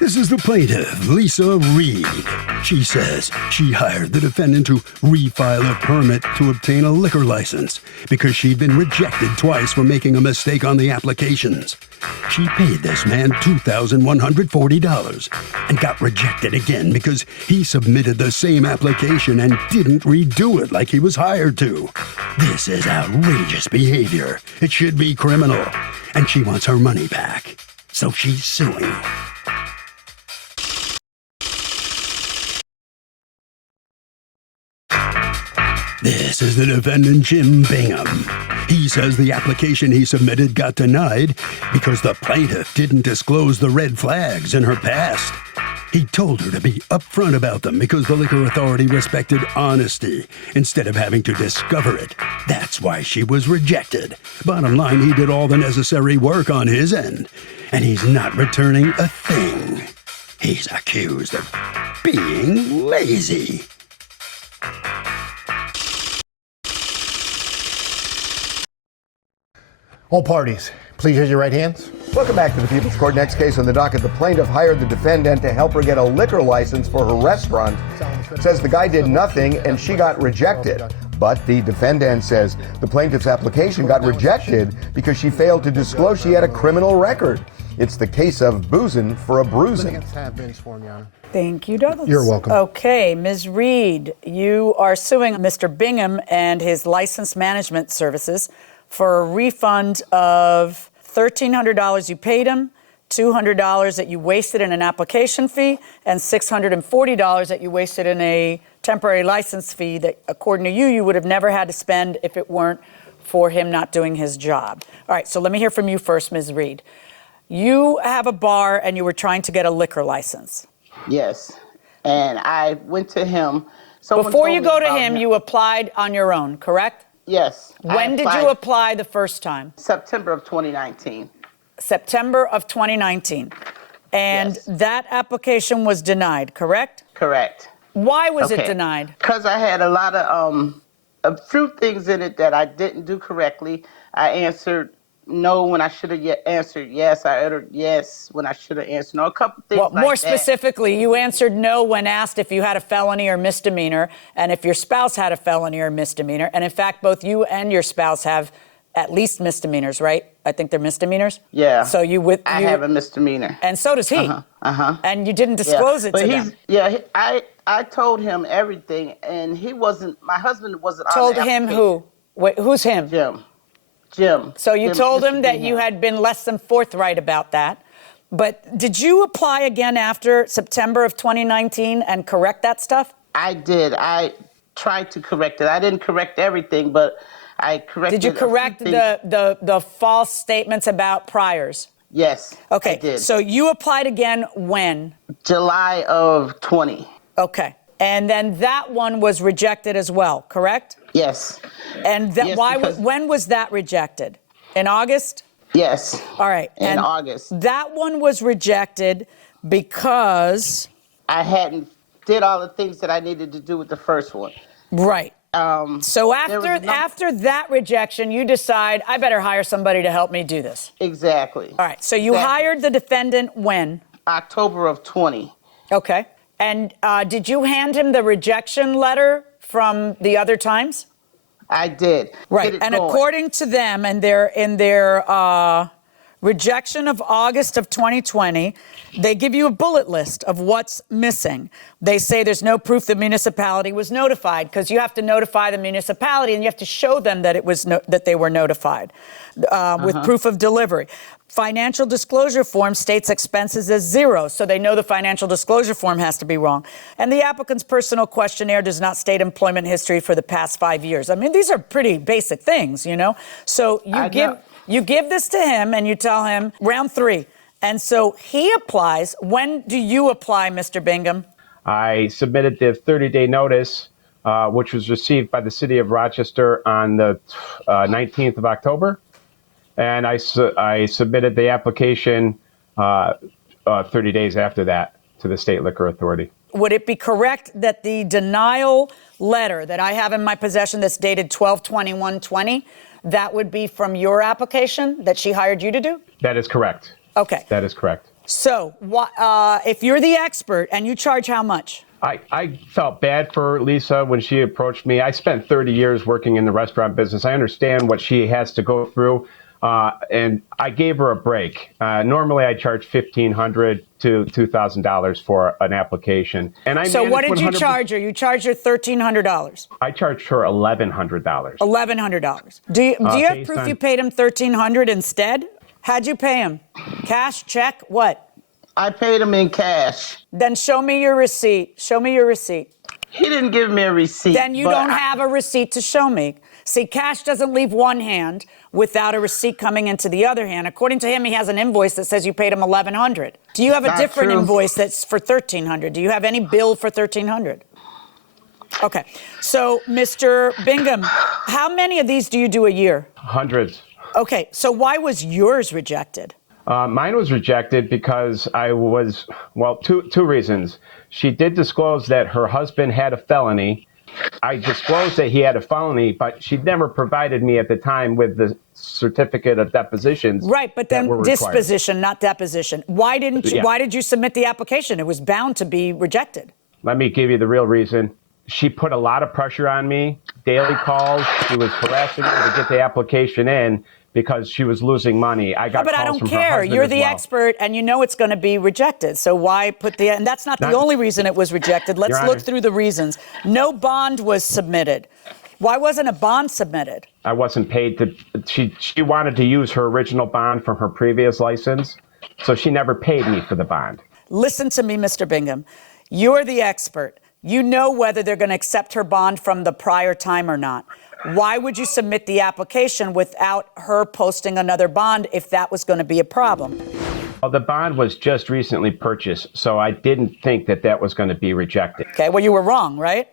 This is the plaintiff, Lisa Reed. She says she hired the defendant to refile a permit to obtain a liquor license because she'd been rejected twice for making a mistake on the applications. She paid this man $2,140 and got rejected again because he submitted the same application and didn't redo it like he was hired to. This is outrageous behavior. It should be criminal. And she wants her money back. So she's suing. This is the defendant, Jim Bingham. He says the application he submitted got denied because the plaintiff didn't disclose the red flags in her past. He told her to be upfront about them because the liquor authority respected honesty instead of having to discover it. That's why she was rejected. Bottom line, he did all the necessary work on his end, and he's not returning a thing. He's accused of being lazy. All parties, please raise your right hands. Welcome back to the People's Court. Next case on the docket, the plaintiff hired the defendant to help her get a liquor license for her restaurant. Says the guy did nothing and she got rejected. But the defendant says the plaintiff's application got rejected because she failed to disclose she had a criminal record. It's the case of boozing for a bruising. Thank you, Douglas. You're welcome. Okay, Ms. Reed, you are suing Mr. Bingham and his license management services for a refund of $1,300 you paid him, $200 that you wasted in an application fee, and $640 that you wasted in a temporary license fee that, according to you, you would have never had to spend if it weren't for him not doing his job. All right, so let me hear from you first, Ms. Reed. You have a bar and you were trying to get a liquor license. Yes, and I went to him. Before you go to him, you applied on your own, correct? Yes. When did you apply the first time? September of 2019. September of 2019. And yes. That application was denied, correct? Correct. Why was it denied? Because I had a lot of, a few things in it that I didn't do correctly. I answered no when I should have answered yes. I uttered yes when I should have answered no. A couple things like that. More specifically, you answered no when asked if you had a felony or misdemeanor, and if your spouse had a felony or misdemeanor. And in fact, both you and your spouse have at least misdemeanors, right? I think they're misdemeanors. Yeah. So I have a misdemeanor. And so does he. And you didn't disclose it to them. Yeah, I told him everything, and he wasn't. My husband wasn't on Told the him application. who? Wait, who's him? Jim. So you told him that Bingham. you had been less than forthright about that. But did you apply again after September of 2019 and correct that stuff? I did. I tried to correct it. I didn't correct everything, but I corrected. Did you correct the false statements about priors? Yes. Okay. I did. So you applied again when? July of 20. Okay. And then that one was rejected as well, correct? Yes. And that, yes, when was that rejected? In August? Yes. All right. In August. That one was rejected because I hadn't did all the things that I needed to do with the first one. Right. So after that rejection, you decide, I better hire somebody to help me do this. Exactly. All right. So you hired the defendant when? October of 20. Okay. And did you hand him the rejection letter from the other times? I did. Right. And according to them, and in their rejection of August of 2020, they give you a bullet list of what's missing. They say there's no proof the municipality was notified, because you have to notify the municipality and you have to show them that it was that they were notified with proof of delivery. Financial disclosure form states expenses as zero, so they know the financial disclosure form has to be wrong. And the applicant's personal questionnaire does not state employment history for the past 5 years. I mean, these are pretty basic things, you know? So you give this to him and you tell him round 3. And so he applies. When do you apply, Mr. Bingham? I submitted the 30-day notice, which was received by the city of Rochester on the 19th of October. And I submitted the application 30 days after that to the State Liquor Authority. Would it be correct that the denial letter that I have in my possession that's dated 12/21/20, that would be from your application that she hired you to do? That is correct. Okay. That is correct. So if you're the expert and you charge how much? I felt bad for Lisa when she approached me. I spent 30 years working in the restaurant business. I understand what she has to go through, and I gave her a break. Normally, I charge $1,500 to $2,000 for an application. And so what did you charge her? You charged her $1,300. I charged her $1,100. $1,100. Do you have proof you paid him $1,300 instead? How'd you pay him? Cash, check, what? I paid him in cash. Then show me your receipt. Show me your receipt. He didn't give me a receipt. Then you don't have a receipt to show me. See, cash doesn't leave one hand without a receipt coming into the other hand. According to him, he has an invoice that says you paid him $1,100. Do you have a different invoice that's for $1,300? Do you have any bill for $1,300? Okay. So, Mr. Bingham, how many of these do you do a year? Hundreds. Okay. So why was yours rejected? Mine was rejected because two reasons. She did disclose that her husband had a felony. I disclosed that he had a felony, but she never provided me at the time with the certificate of depositions. Right, but then disposition, not deposition. Why did you submit the application? It was bound to be rejected. Let me give you the real reason. She put a lot of pressure on me, daily calls. She was harassing me to get the application in because she was losing money. I got but calls I don't from care. her husband You're as the well. expert, and you know it's going to be rejected. So why and that's not the only reason it was rejected. Let's Your look Honor. through the reasons. No bond was submitted. Why wasn't a bond submitted? I wasn't paid to. She wanted to use her original bond from her previous license, so she never paid me for the bond. Listen to me, Mr. Bingham. You're the expert. You know whether they're going to accept her bond from the prior time or not. Why would you submit the application without her posting another bond if that was going to be a problem? Well, the bond was just recently purchased, so I didn't think that was going to be rejected. Okay, well, you were wrong, right?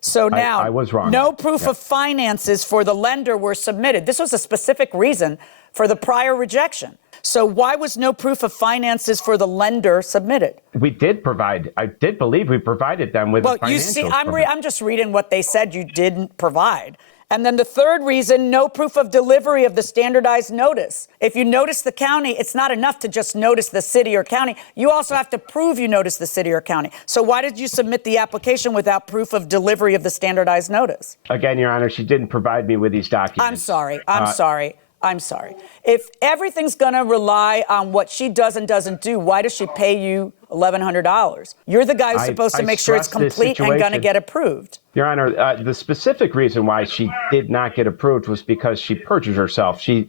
So now, I was wrong. No proof of finances for the lender were submitted. This was a specific reason for the prior rejection. So why was no proof of finances for the lender submitted? We did provide. I did believe we provided them with. Well, you see, I'm just reading what they said you didn't provide. And then the third reason, no proof of delivery of the standardized notice. If you notice the county, it's not enough to just notice the city or county. You also have to prove you noticed the city or county. So why did you submit the application without proof of delivery of the standardized notice? Again, Your Honor, she didn't provide me with these documents. I'm sorry. If everything's going to rely on what she does and doesn't do, why does she pay you $1,100? You're the guy who's supposed to make sure it's complete and going to get approved. Your Honor, the specific reason why she did not get approved was because she perjured herself. She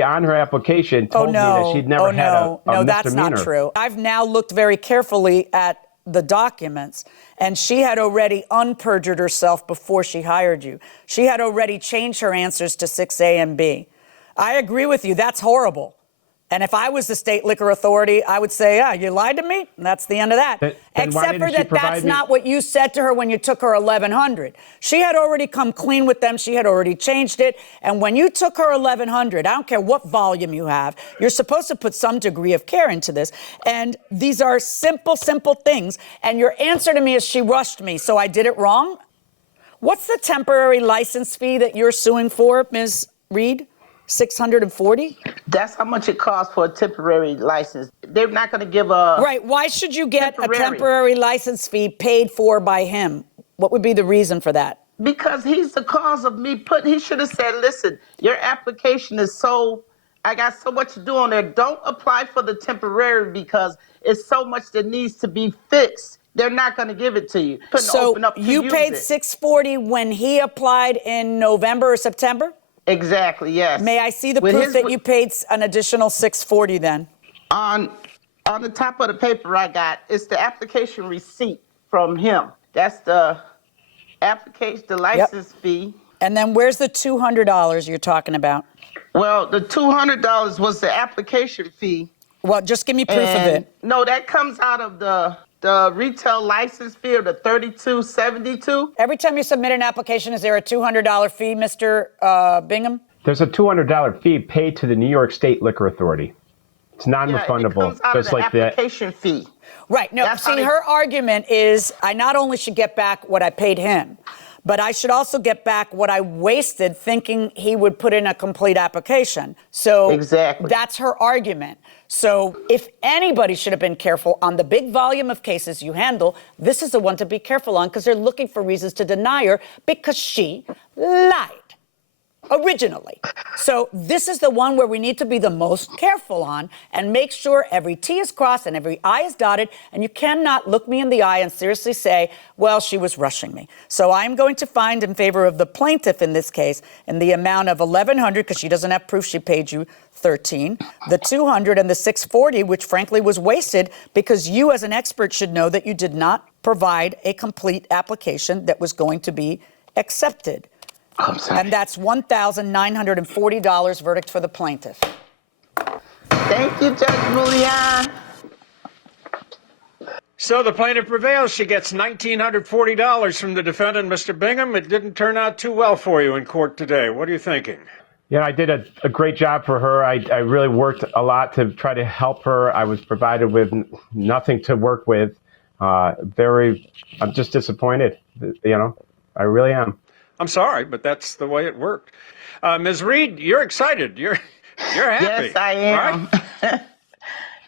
on her application told me that she'd never had a No, misdemeanor. that's not true. I've now looked very carefully at the documents, and she had already unperjured herself before she hired you. She had already changed her answers to 6A and B. I agree with you. That's horrible. And if I was the state liquor authority, I would say, you lied to me. And that's the end of that. Then Except for that's not what you said to her when you took her $1,100. She had already come clean with them. She had already changed it. And when you took her $1,100, I don't care what volume you have, you're supposed to put some degree of care into this. And these are simple things. And your answer to me is she rushed me, so I did it wrong. What's the temporary license fee that you're suing for, Ms. Reed? $640? That's how much it costs for a temporary license. They're not going to give a... Right. Why should you get a temporary license fee paid for by him? What would be the reason for that? Because he's the cause of me he should have said, listen, your application is I got so much to do on there. Don't apply for the temporary because it's so much that needs to be fixed. They're not going to give it to you. So you paid $640 when he applied in November or September? Exactly, yes. May I see the proof that you paid an additional $640 then? On the top of the paper I got, it's the application receipt from him. That's the application, the license fee. And then where's the $200 you're talking about? Well, the $200 was the application fee. Well, just give me proof of it. No, that comes out of the retail license fee of the $32.72. Every time you submit an application, is there a $200 fee, Mr. Bingham? There's a $200 fee paid to the New York State Liquor Authority. It's non-refundable, it comes out just of the like that. application fee. Right. No, see, her argument is I not only should get back what I paid him, But I should also get back what I wasted thinking he would put in a complete application. So Exactly. that's her argument. So if anybody should have been careful on the big volume of cases you handle, this is the one to be careful on, because they're looking for reasons to deny her because she lied originally. So this is the one where we need to be the most careful on and make sure every T is crossed and every I is dotted. And you cannot look me in the eye and seriously say, well, she was rushing me. So I'm going to find in favor of the plaintiff in this case in the amount of $1,100, because she doesn't have proof she paid you $13, the $200 and the $640, which frankly was wasted because you as an expert should know that you did not provide a complete application that was going to be accepted. I'm sorry. And that's $1,940 verdict for the plaintiff. Thank you, Judge Julian. So the plaintiff prevails. She gets $1,940 from the defendant, Mr. Bingham. It didn't turn out too well for you in court today. What are you thinking? Yeah, I did a great job for her. I really worked a lot to try to help her. I was provided with nothing to work with. I'm just disappointed. I really am. I'm sorry, but that's the way it worked. Ms. Reed, you're excited. You're happy. Yes, I am. Right?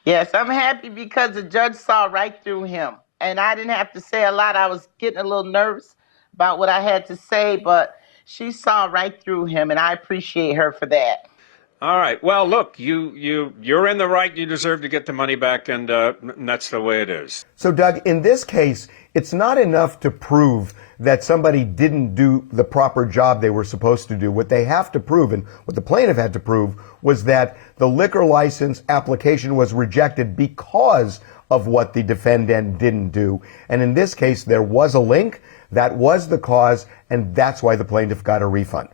Yes, I'm happy because the judge saw right through him. And I didn't have to say a lot. I was getting a little nervous about what I had to say, but she saw right through him, and I appreciate her for that. All right. Well, look, you're in the right. You deserve to get the money back, and that's the way it is. So, Doug, in this case, it's not enough to prove that somebody didn't do the proper job they were supposed to do. What they have to prove, and what the plaintiff had to prove, was that the liquor license application was rejected because of what the defendant didn't do. And in this case, there was a link. That was the cause, and that's why the plaintiff got a refund.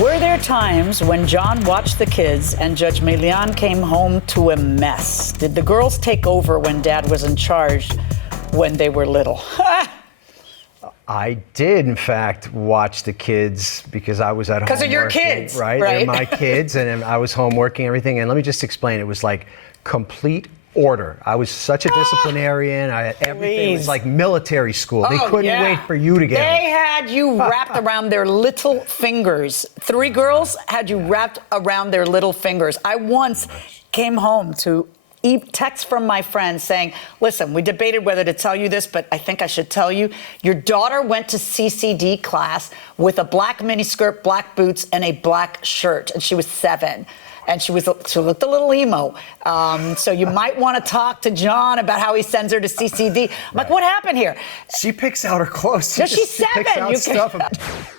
Were there times when John watched the kids and Judge Milian came home to a mess? Did the girls take over when Dad was in charge when they were little? I did, in fact, watch the kids because I was at home. Because of your working, kids, right? They're my kids, and I was home working everything. And let me just explain, it was like complete order. I was such a disciplinarian. I had everything. It was like military school. They couldn't wait for you to get home. They had you wrapped around their little fingers. 3 girls had you wrapped around their little fingers. I once came home to text from my friend saying, listen, we debated whether to tell you this, but I think I should tell you. Your daughter went to CCD class with a black miniskirt, black boots, and a black shirt, and she was 7. And she looked a little emo. So you might want to talk to John about how he sends her to CCD. I'm like, what happened here? She picks out her clothes. No, she's 7. She picks out stuff.